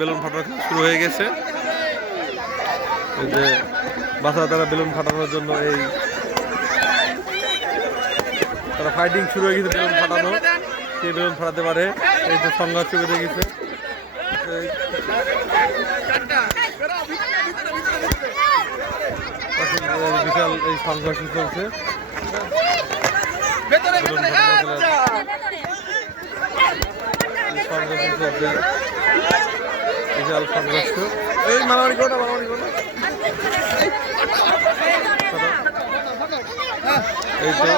Balloon ফাটানো শুরু হয়ে গেছে। এই যে বাচ্চারা তারা বেলুন ফাটানোর জন্য এই তারা ফাইটিং শুরু হয়ে গেছে। বেলুন ফাটানো, কে বেলুন ফাটাতে পারে এই যে সংঘর্ষ বেঁধে গেছে। বিশাল এই সংঘর্ষ চলছে। বিশাল সংঘর্ষ। এই মারামারি করো না, মারামারি করো না। এই তো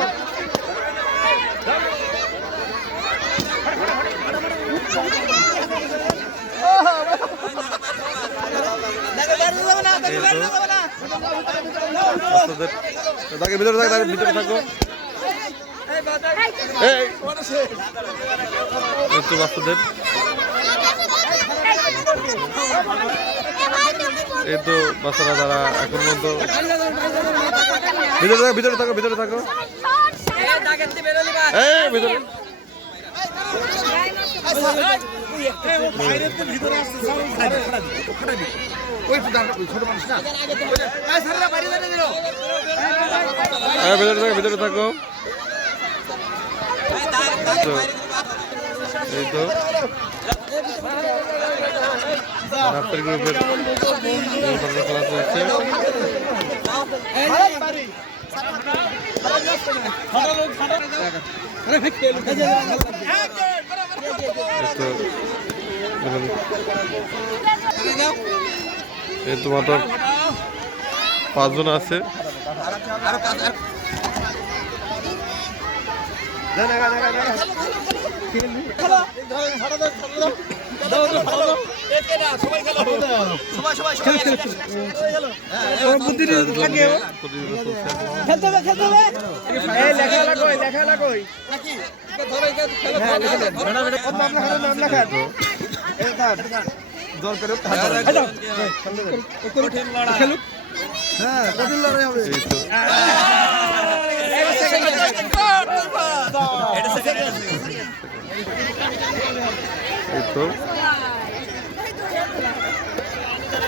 তাকে ভিতরে থাকো, ভিতরে থাকো। একটু বাচ্চাদের এই তো বাচ্চারা যারা এখন পর্যন্ত ভিতরে থাকো, ভিতরে থাকো। ভিতরে ভিতরে থাকো। এই তো রাতের গ্রুপের খেলা চলছে। এই তো মাত্র 5 জন আছে।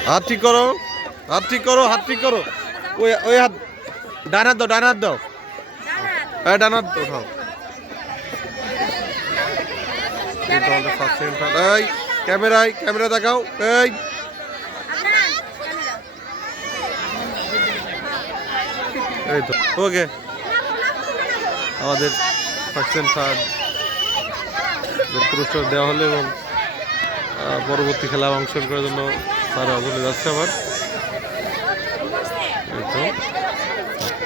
হাত ঠিক করো, হাত ঠিক করো, হাত ঠিক করো। ওই হাত ডান হাত দাও, ডান হাত দাও, ডান হাত উঠাও। এই ক্যামেরায়, ক্যামেরা দেখাও। এই তো ওকে, আমাদের ফার্স্ট এন্ড থার্ড পুরস্কার দেওয়া হলো এবং পরবর্তী খেলা অংশগ্রহণ করার জন্য তারা চলে যাচ্ছে আবার।